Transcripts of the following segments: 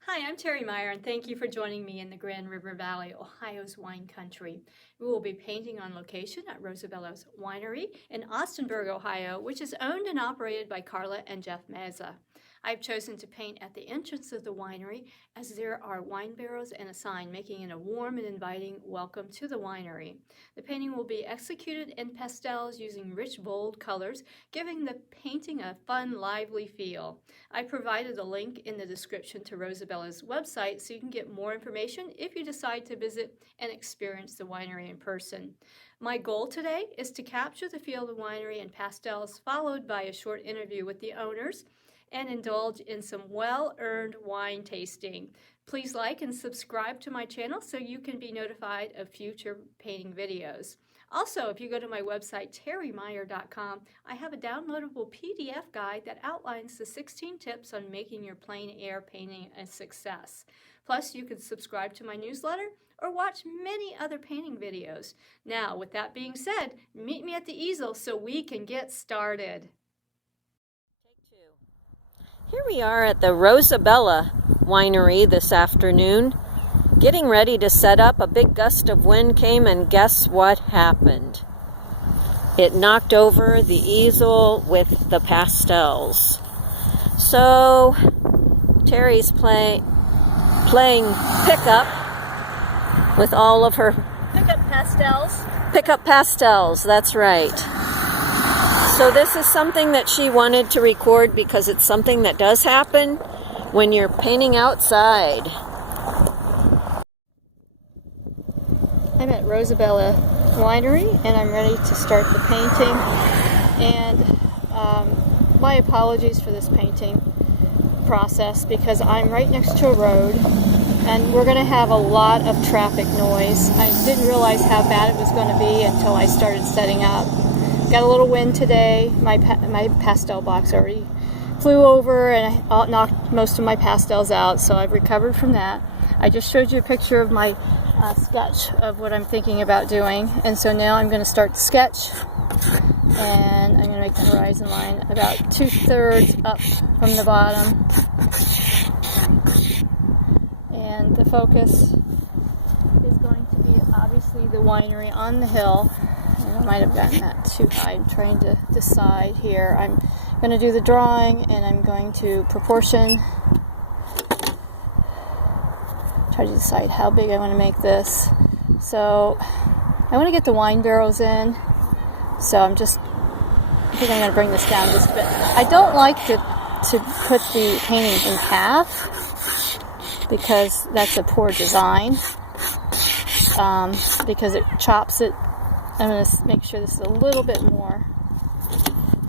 Hi, I'm Terri Meyer, and thank you for joining me in the Grand River Valley, Ohio's wine country. We will be painting on location at Rosabella Winery in Austinburg, Ohio, which is owned and operated by Carla and Jeff Mazza. I've chosen to paint at the entrance of the winery as there are wine barrels and a sign making it a warm and inviting welcome to the winery. The painting will be executed in pastels using rich, bold colors, giving the painting a fun, lively feel. I provided a link in the description to Rosabella's website so you can get more information if you decide to visit and experience the winery in person. My goal today is to capture the feel of the winery in pastels, followed by a short interview with the owners, and indulge in some well-earned wine tasting. Please like and subscribe to my channel so you can be notified of future painting videos. Also, if you go to my website, terrimeyer.com, I have a downloadable PDF guide that outlines the 16 tips on making your plein air painting a success. Plus, you can subscribe to my newsletter or watch many other painting videos. Now, with that being said, meet me at the easel so we can get started. Here we are at the Rosabella Winery this afternoon, getting ready to set up. A big gust of wind came, and guess what happened? It knocked over the easel with the pastels. So Terri's playing pickup with all of her pickup pastels. That's right. So this is something that she wanted to record because it's something that does happen when you're painting outside. I'm at Rosabella Winery and I'm ready to start the painting. And my apologies for this painting process because I'm right next to a road and we're going to have a lot of traffic noise. I didn't realize how bad it was going to be until I started setting up. Got a little wind today. My pastel box already flew over and I knocked most of my pastels out, so I've recovered from that. I just showed you a picture of my sketch of what I'm thinking about doing, and so now I'm going to start the sketch, and I'm going to make the horizon line about 2/3 up from the bottom, and the focus is going to be obviously the winery on the hill. I might have gotten that too high. I'm trying to decide here. I'm going to do the drawing and I'm going to proportion. Try to decide how big I want to make this. So I want to get the wine barrels in. So I think I'm going to bring this down just a bit. I don't like to put the painting in half because that's a poor design. Because it chops it. I'm going to make sure this is a little bit more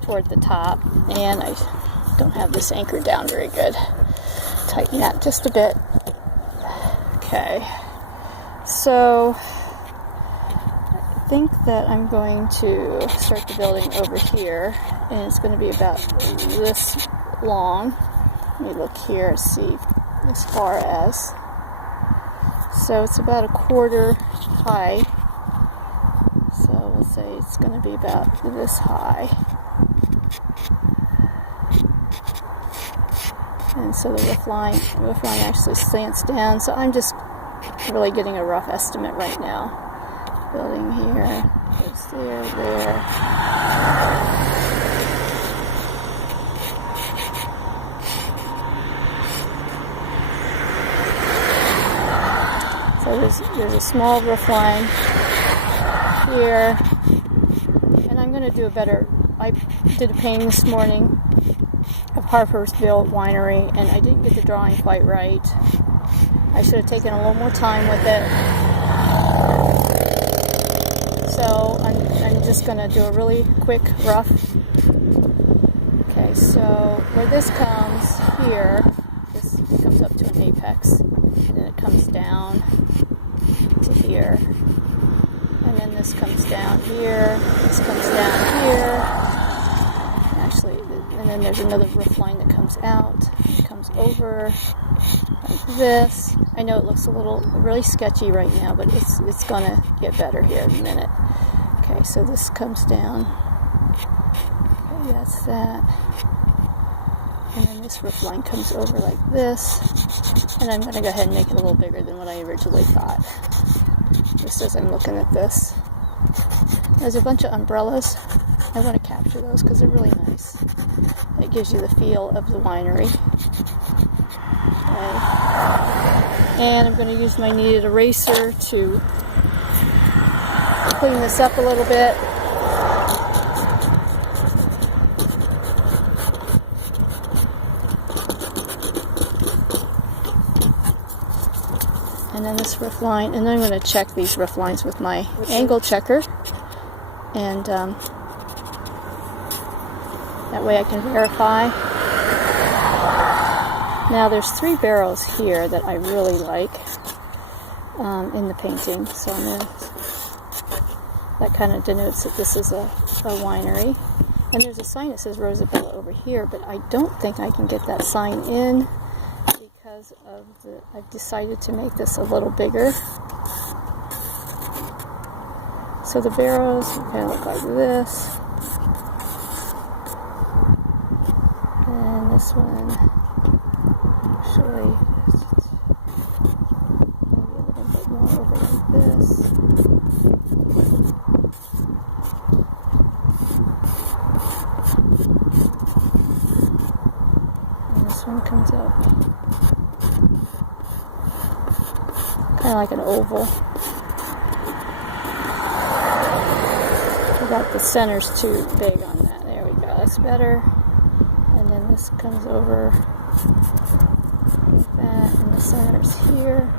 toward the top, and I don't have this anchored down very good. Tighten that just a bit. Okay, so I think that I'm going to start the building over here, and it's going to be about this long. Let me look here and see as far as. So it's about 1/4 high. So we'll say it's going to be about this high. And so the roof line actually slants down. So I'm just really getting a rough estimate right now. Building here, goes there. So there's a small roof line here, and I'm going to do I did a painting this morning of Harpersville Winery, and I didn't get the drawing quite right. I should have taken a little more time with it. So I'm just going to do a really quick rough. Okay, so where this comes here, this comes up to an apex, and then it comes down to here. And then this comes down here, this comes down here, actually, and then there's another roof line that comes out, it comes over, like this. I know it looks really sketchy right now, but it's gonna get better here in a minute. Okay, so this comes down, okay, that's that, And then this roof line comes over like this. And I'm going to go ahead and make it a little bigger than what I originally thought. Just as I'm looking at this. There's a bunch of umbrellas. I want to capture those because they're really nice. It gives you the feel of the winery. Okay. And I'm going to use my kneaded eraser to clean this up a little bit. And then this roof line, and then I'm going to check these roof lines with my angle checker, and that way I can verify. Now there's 3 barrels here that I really like in the painting, so that kind of denotes that this is a winery. And there's a sign that says Rosabella over here, but I don't think I can get that sign in because of I've decided to make this a little bigger. So the barrels kind of look like this. And this one, actually, maybe a little bit more over like this. And this one comes up kind of like an oval. Got the center's too big on that. There we go. That's better. And then this comes over like that, and the center's here.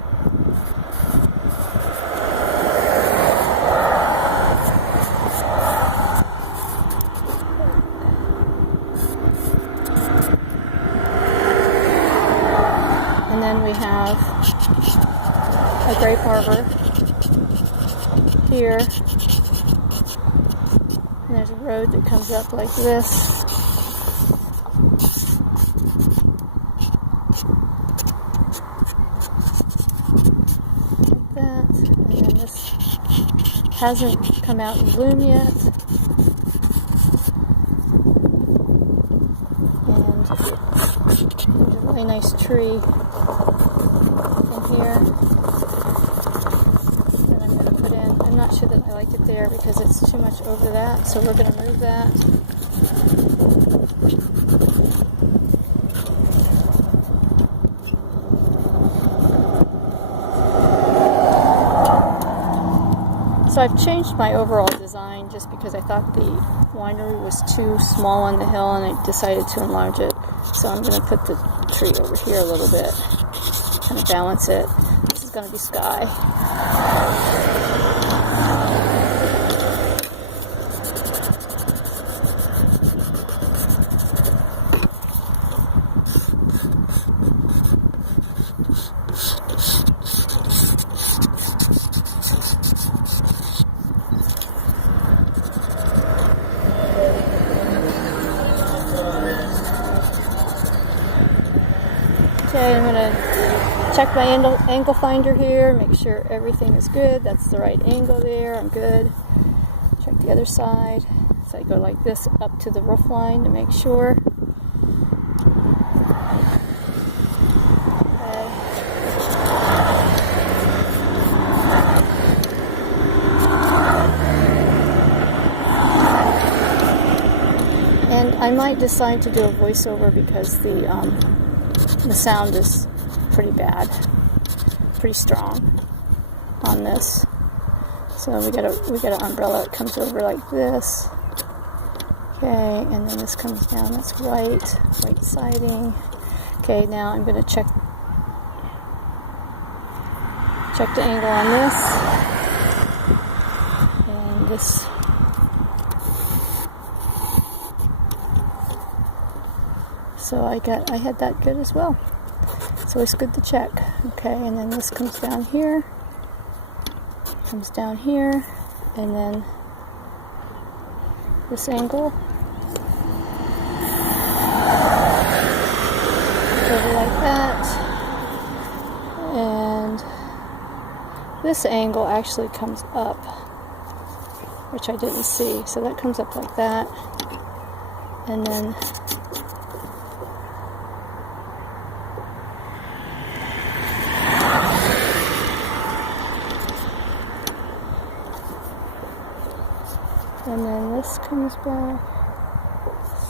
And then we have a grape arbor here. And there's a road that comes up like this. Like that. And then this hasn't come out in bloom yet. And there's a really nice tree in here. I'm not sure that I like it there because it's too much over that, so we're going to move that. So I've changed my overall design just because I thought the winery was too small on the hill and I decided to enlarge it. So I'm going to put the tree over here a little bit, kind of balance it. This is going to be sky. Okay, I'm going to check my angle finder here, make sure everything is good. That's the right angle there. I'm good. Check the other side. So I go like this up to the roof line to make sure. Okay. And I might decide to do a voiceover because the sound is pretty bad, pretty strong on this. So we got an umbrella that comes over like this. Okay, and then this comes down. That's white siding. Okay, now I'm going to check the angle on this, and this. So I had that good as well. So it's good to check. Okay, and then this comes down here, and then this angle over like that, and this angle actually comes up, which I didn't see. So that comes up like that, and then comes back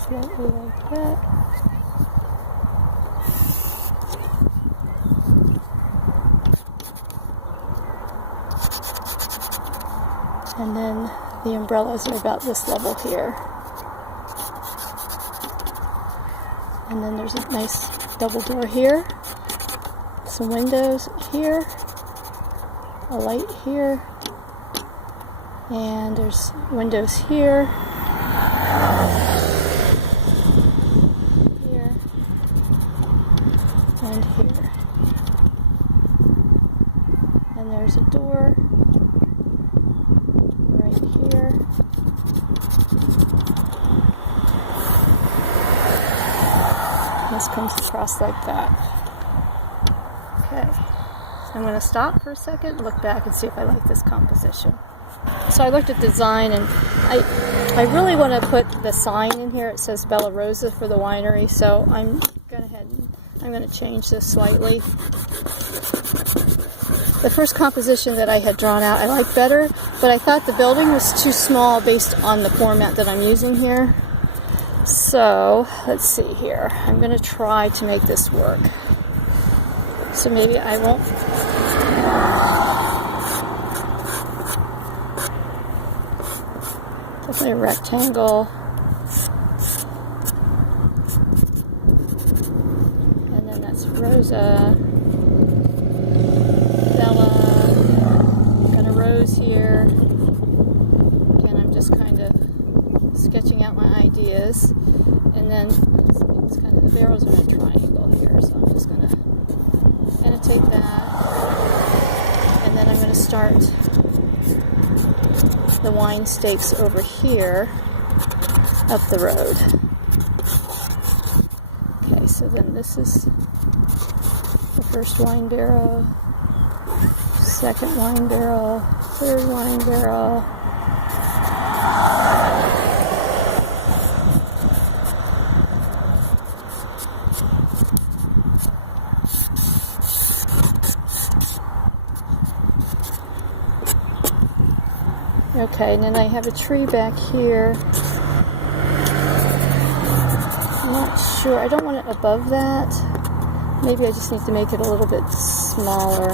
slightly like that. And then the umbrellas are about this level here. And then there's a nice double door here, some windows here, a light here, and there's windows here, here, and here. And there's a door right here. This comes across like that. Okay, so I'm going to stop for a second, look back and see if I like this composition. So I looked at design, and I really want to put the sign in here. It says Bella Rosa for the winery, so I'm going to change this slightly. The first composition that I had drawn out I liked better, but I thought the building was too small based on the format that I'm using here. So, let's see here. I'm going to try to make this work. So maybe I won't... Definitely a rectangle. And then that's Rosa. Bella. Got a rose here. Again, I'm just kind of sketching out my ideas, and then it's kind of, the barrels are in a triangle here, so I'm just going to annotate that, and then I'm going to start the wine stakes over here up the road. Okay, so then this is the first wine barrel, second wine barrel, third wine barrel. Okay, and then I have a tree back here. I'm not sure. I don't want it above that. Maybe I just need to make it a little bit smaller.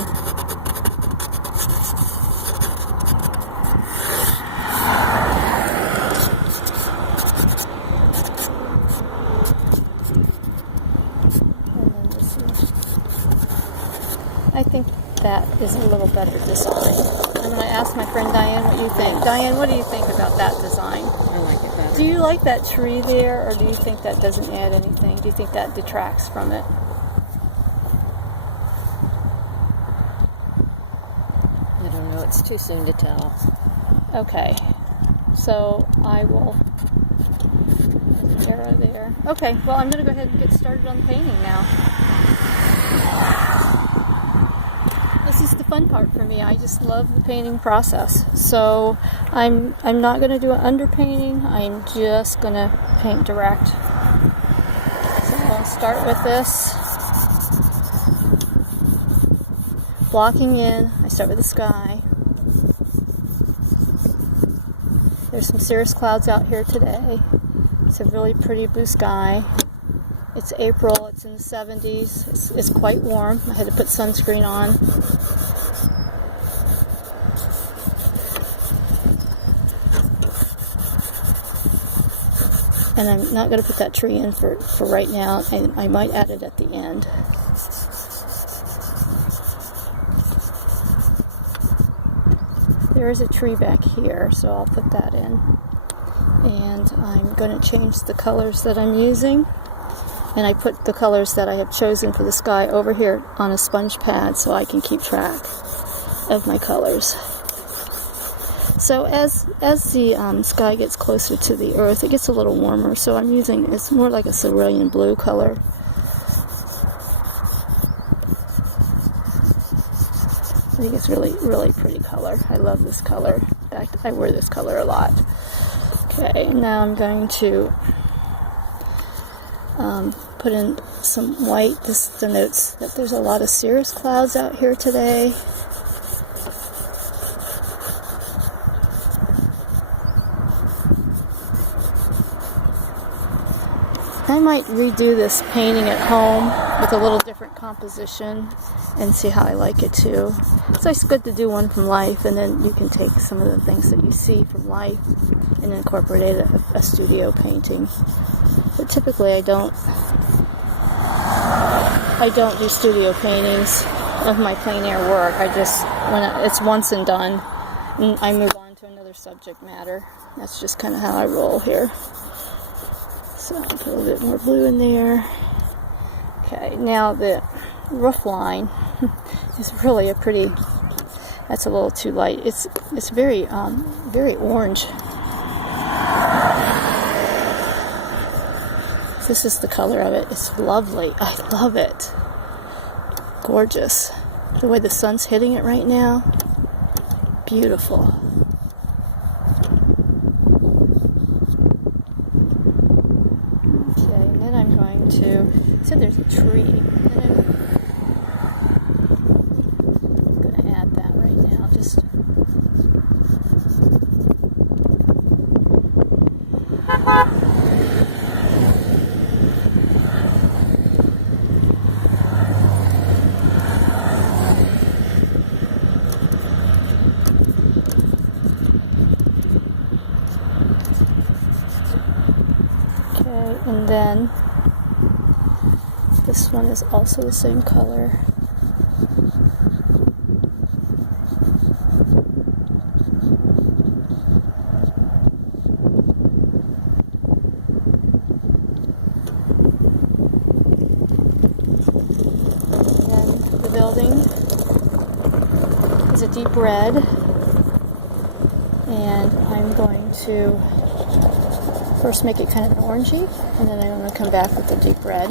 And then this is, I think that is a little better design. I'm going to ask my friend Diane what you think. Diane, what do you think about that design? I like it better. Do you like that tree there, or do you think that doesn't add anything? Do you think that detracts from it? I don't know. It's too soon to tell. Okay, so I will arrow there. Okay, well, I'm going to go ahead and get started on the painting now. This is the fun part for me. I just love the painting process. So I'm not going to do an underpainting. I'm just going to paint direct. So I'll start with this. Blocking in. I start with the sky. There's some cirrus clouds out here today. It's a really pretty blue sky. It's April, it's in the 70s, it's quite warm. I had to put sunscreen on. And I'm not going to put that tree in for right now, and I might add it at the end. There is a tree back here, so I'll put that in. And I'm going to change the colors that I'm using. And I put the colors that I have chosen for the sky over here on a sponge pad so I can keep track of my colors. So as the sky gets closer to the earth, it gets a little warmer. So I'm using, it's more like a cerulean blue color. I think it's really, really pretty color. I love this color. In fact, I wear this color a lot. Okay, now I'm going to put in some white. This denotes that there's a lot of cirrus clouds out here today. I might redo this painting at home with a little different composition and see how I like it too. So it's good to do one from life, and then you can take some of the things that you see from life and incorporate it a studio painting. But typically I don't do studio paintings of my plein air work. I just, it's once and done, and I move on to another subject matter. That's just kind of how I roll here. So I'll put a little bit more blue in there. Okay, now the roof line is really a pretty, that's a little too light. It's very very orange. This is the color of it. It's lovely. I love it. Gorgeous. The way the sun's hitting it right now. Beautiful. Okay, and then I'm going to, so there's a tree. And I'm going to add that right now. Just and then this one is also the same color. And the building is a deep red, and I'm going to first make it kind of orangey, and then I'm going to come back with the deep red.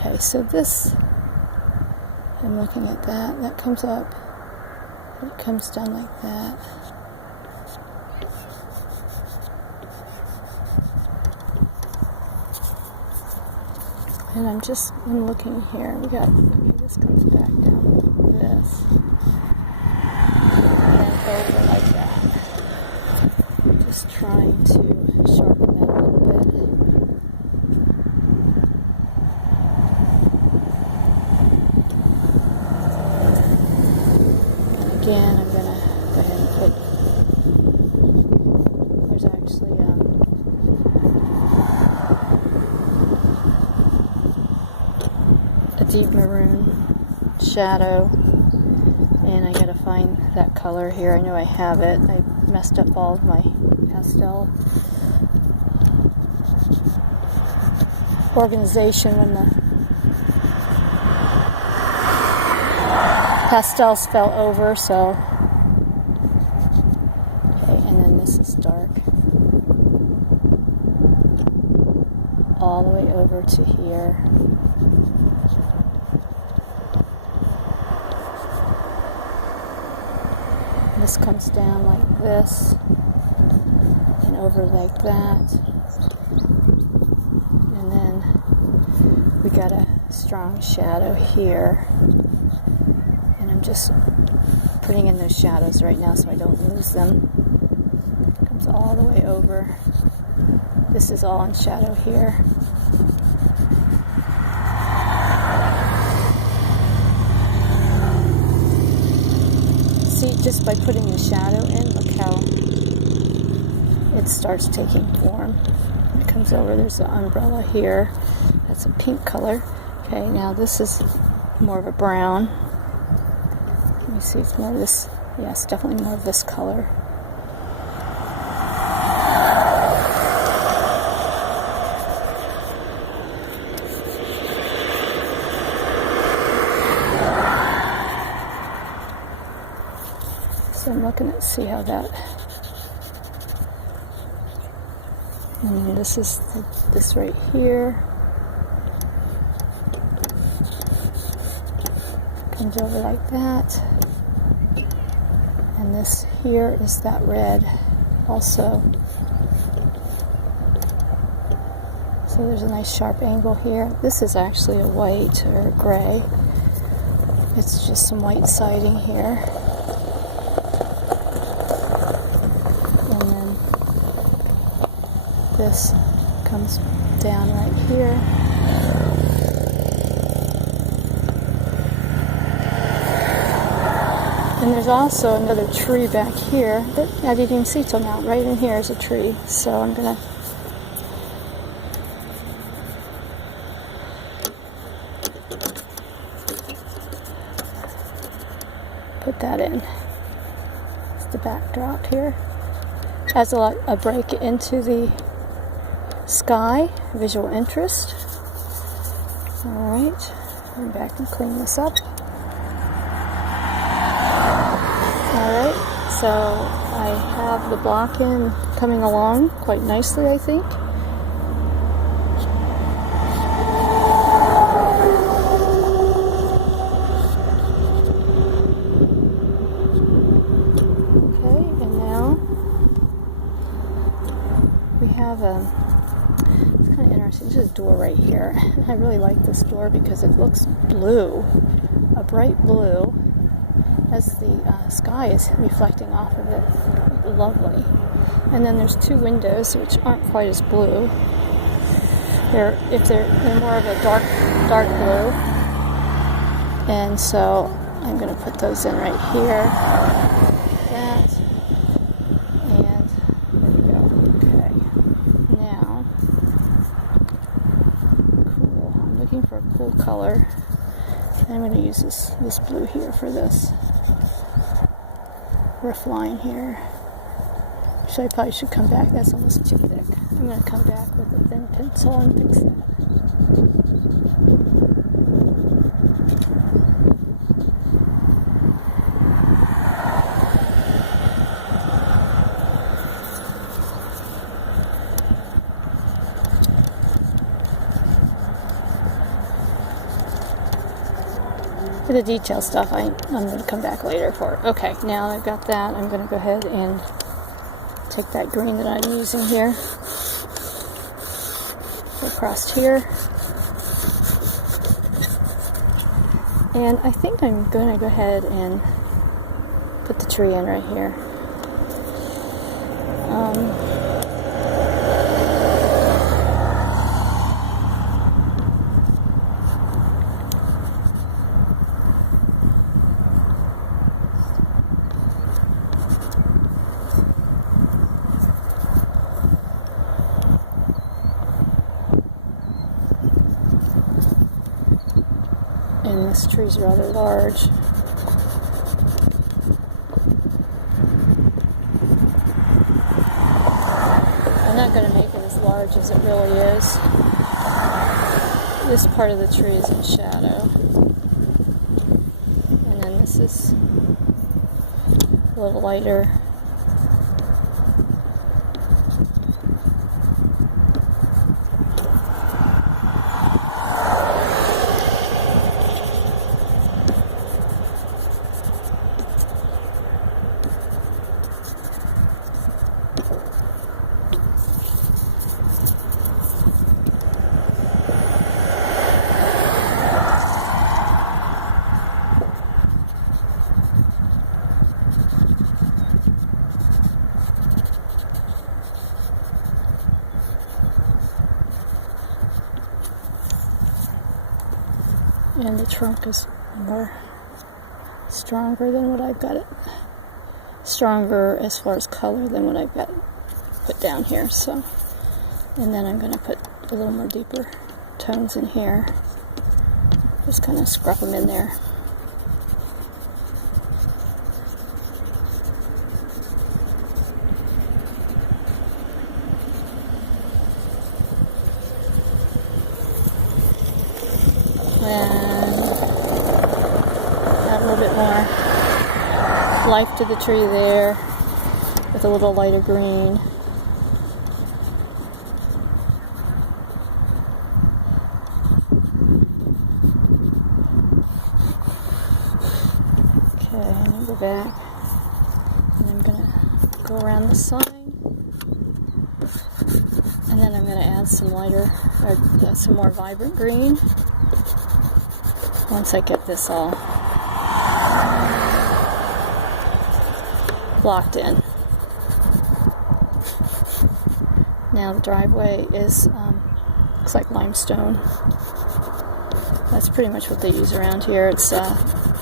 Okay, so this, I'm looking at that comes up, it comes down like that. And I'm looking here, okay, this comes back down like this, and then over like that. Just trying to sharpen that a little bit. Again, I'm going to go ahead and put, there's actually a deep maroon shadow, and I got to find that color here. I know I have it. I messed up all of my pastel organization when the pastels fell over, so okay, and then this is dark all the way over to here. And this comes down like this and over like that, and then we got a strong shadow here. I'm just putting in those shadows right now so I don't lose them. It comes all the way over. This is all in shadow here. See, just by putting the shadow in, look how it starts taking form. It comes over, there's an umbrella here. That's a pink color. Okay, now this is more of a brown. Let me see, it's more of this, yes, definitely more of this color. So I'm looking to see how that, And this is this right here. Comes over like that. And this here is that red also. So there's a nice sharp angle here. This is actually a white or a gray. It's just some white siding here. And then this comes down right here. And there's also another tree back here that I didn't even see till now. Right in here is a tree. So I'm going to put that in. It's the backdrop here. Has a break into the sky, visual interest. Alright, come back and clean this up. Alright, so I have the block in coming along quite nicely, I think. It's kind of interesting. There's a door right here. I really like this door because it looks blue, a bright blue, as the sky is reflecting off of it. Lovely. And then there's two windows which aren't quite as blue. They're more of a dark blue. And so I'm going to put those in right here. That. Cool color. And I'm going to use this blue here for this rough line here. So I probably should come back. That's almost too thick. I'm going to come back with a thin pencil and fix it. For the detail stuff, I'm going to come back later for. Okay, now I've got that. I'm going to go ahead and take that green that I'm using here, go across here, and I think I'm going to go ahead and put the tree in right here. And this tree's rather large. I'm not going to make it as large as it really is. This part of the tree is in shadow. And then this is a little lighter. And the trunk is more stronger than what I've got it. Stronger as far as color than what I've got put down here. So, and then I'm going to put a little more deeper tones in here. Just kind of scrub them in there. And add a little bit more life to the tree there with a little lighter green. the back. And I'm going to go around the side. And then I'm going to add some lighter, or some more vibrant green. Once I get this all locked in. Now the driveway is, looks like limestone. That's pretty much what they use around here. It's a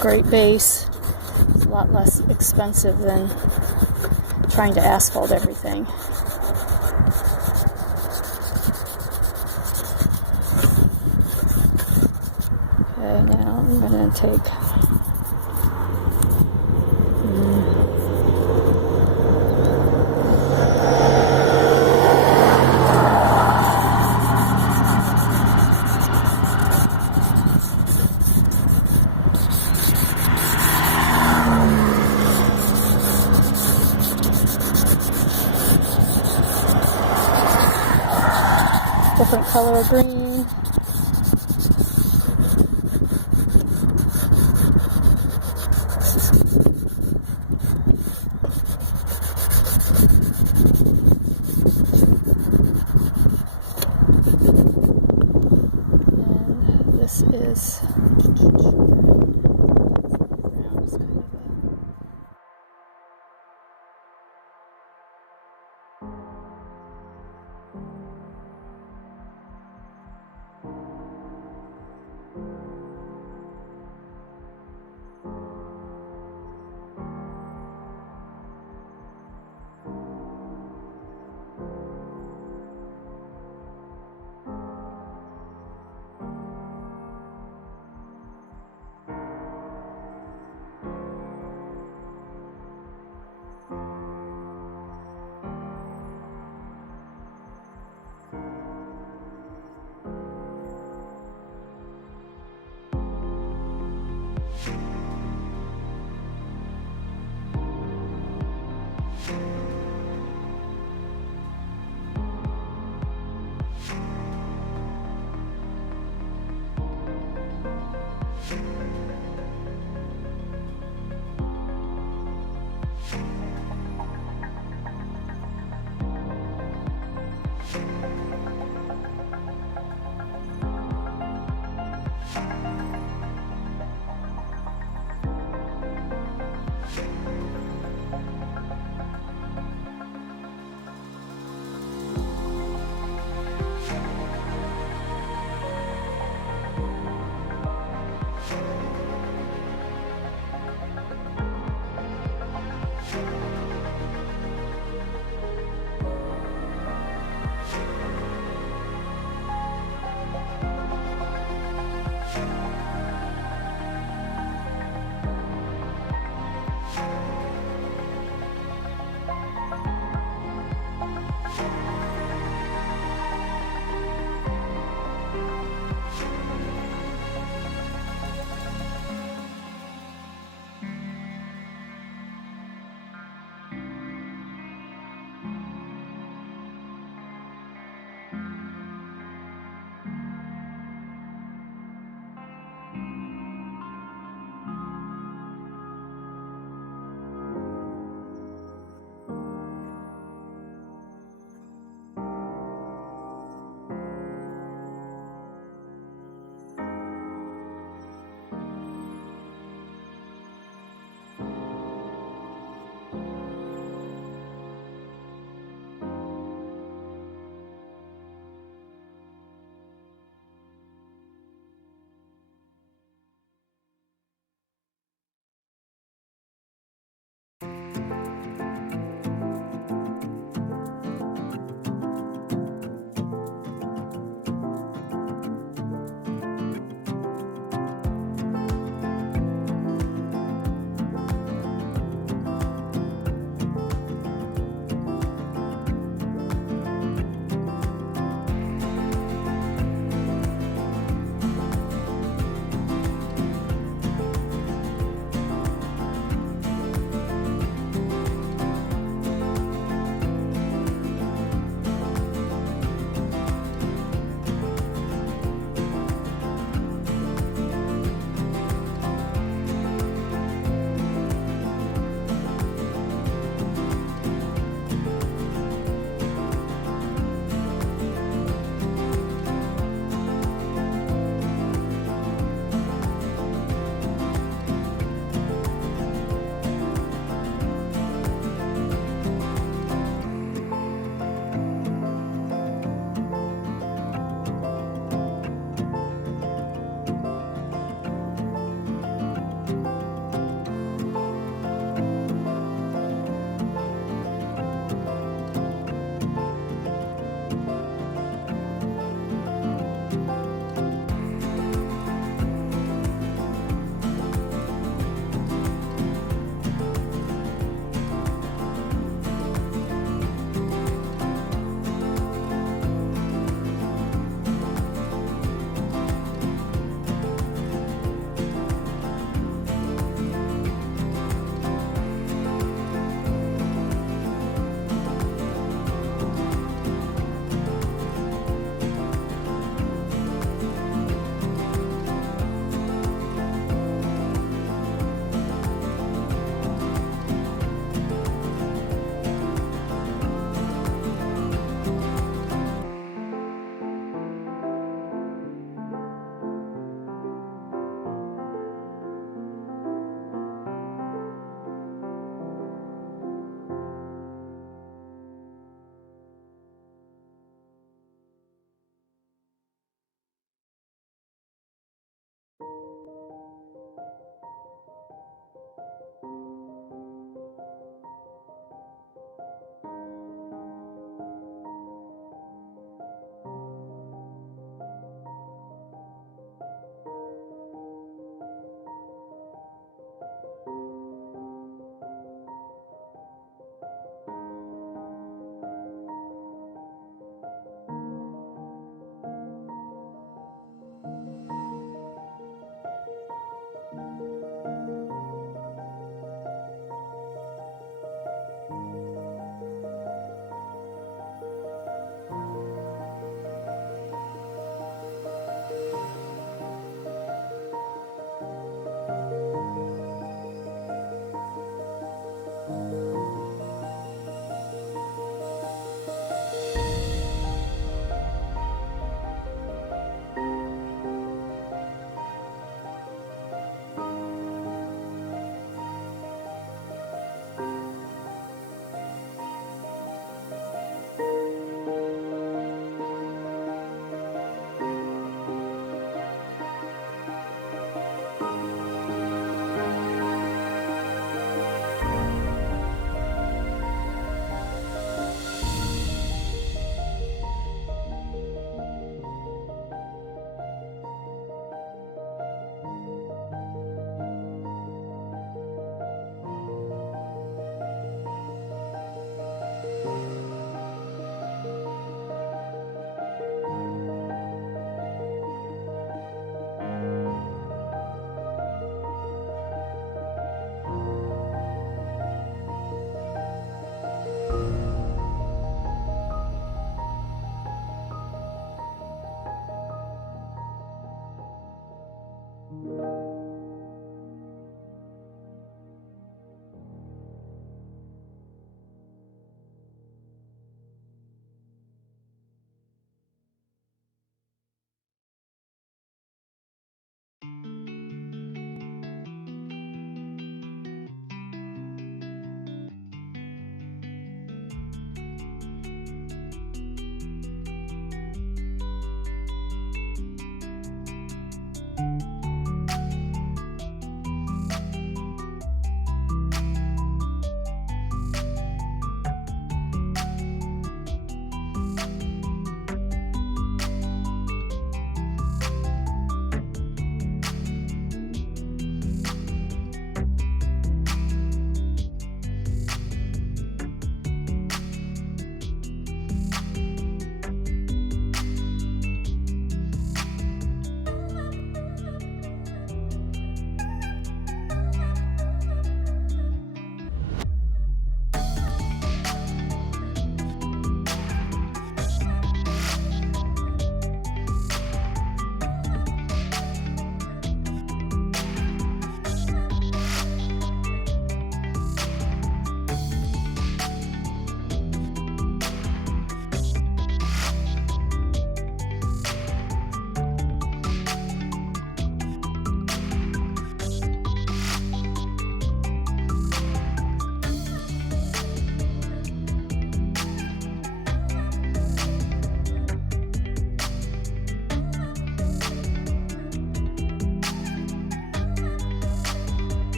great base. It's a lot less expensive than trying to asphalt everything. Okay, now I'm going to take different color of green. And this is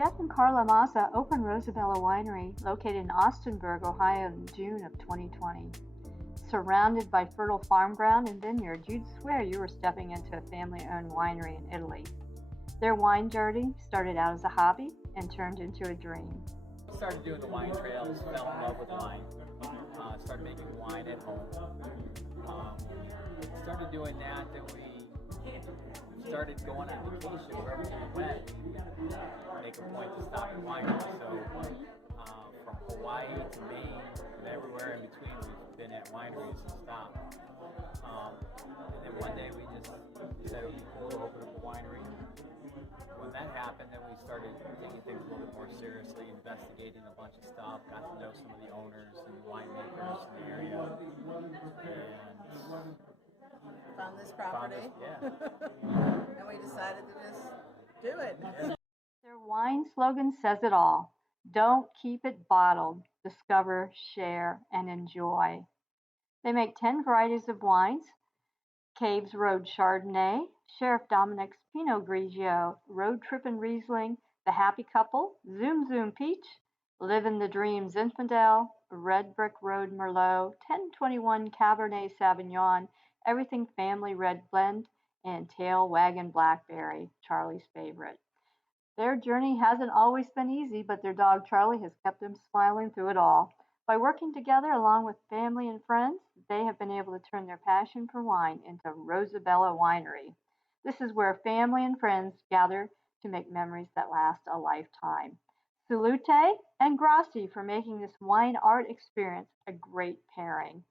Jeff and Carla Mazza opened Rosabella Winery, located in Austinburg, Ohio in June of 2020. Surrounded by fertile farm ground and vineyards, you'd swear you were stepping into a family-owned winery in Italy. Their wine journey started out as a hobby and turned into a dream. Started doing the wine trails, fell in love with wine, started making wine at home. Started doing that, then we started going on vacation wherever we went. We make a point to stop at wineries. So from Hawaii to Maine and everywhere in between, we've been at wineries and stopped. And then one day we just said it would be cool to open up a winery. When that happened, then we started taking things a little bit more seriously, investigating a bunch of stuff, got to know some of the owners and winemakers in the area, and found this property. And we decided to just do it. Their wine slogan says it all. Don't keep it bottled. Discover, share, and enjoy. They make 10 varieties of wines. Caves Road Chardonnay, Sheriff Dominic's Pinot Grigio, Road Trippin' Riesling, The Happy Couple, Zoom Zoom Peach, Livin' the Dream Zinfandel, Red Brick Road Merlot, 1021 Cabernet Sauvignon, Everything Family Red Blend, and Tail Wagon Blackberry, Charlie's favorite. Their journey hasn't always been easy, but their dog Charlie has kept them smiling through it all. By working together along with family and friends, they have been able to turn their passion for wine into Rosabella Winery. This is where family and friends gather to make memories that last a lifetime. Salute and grazie for making this wine art experience a great pairing.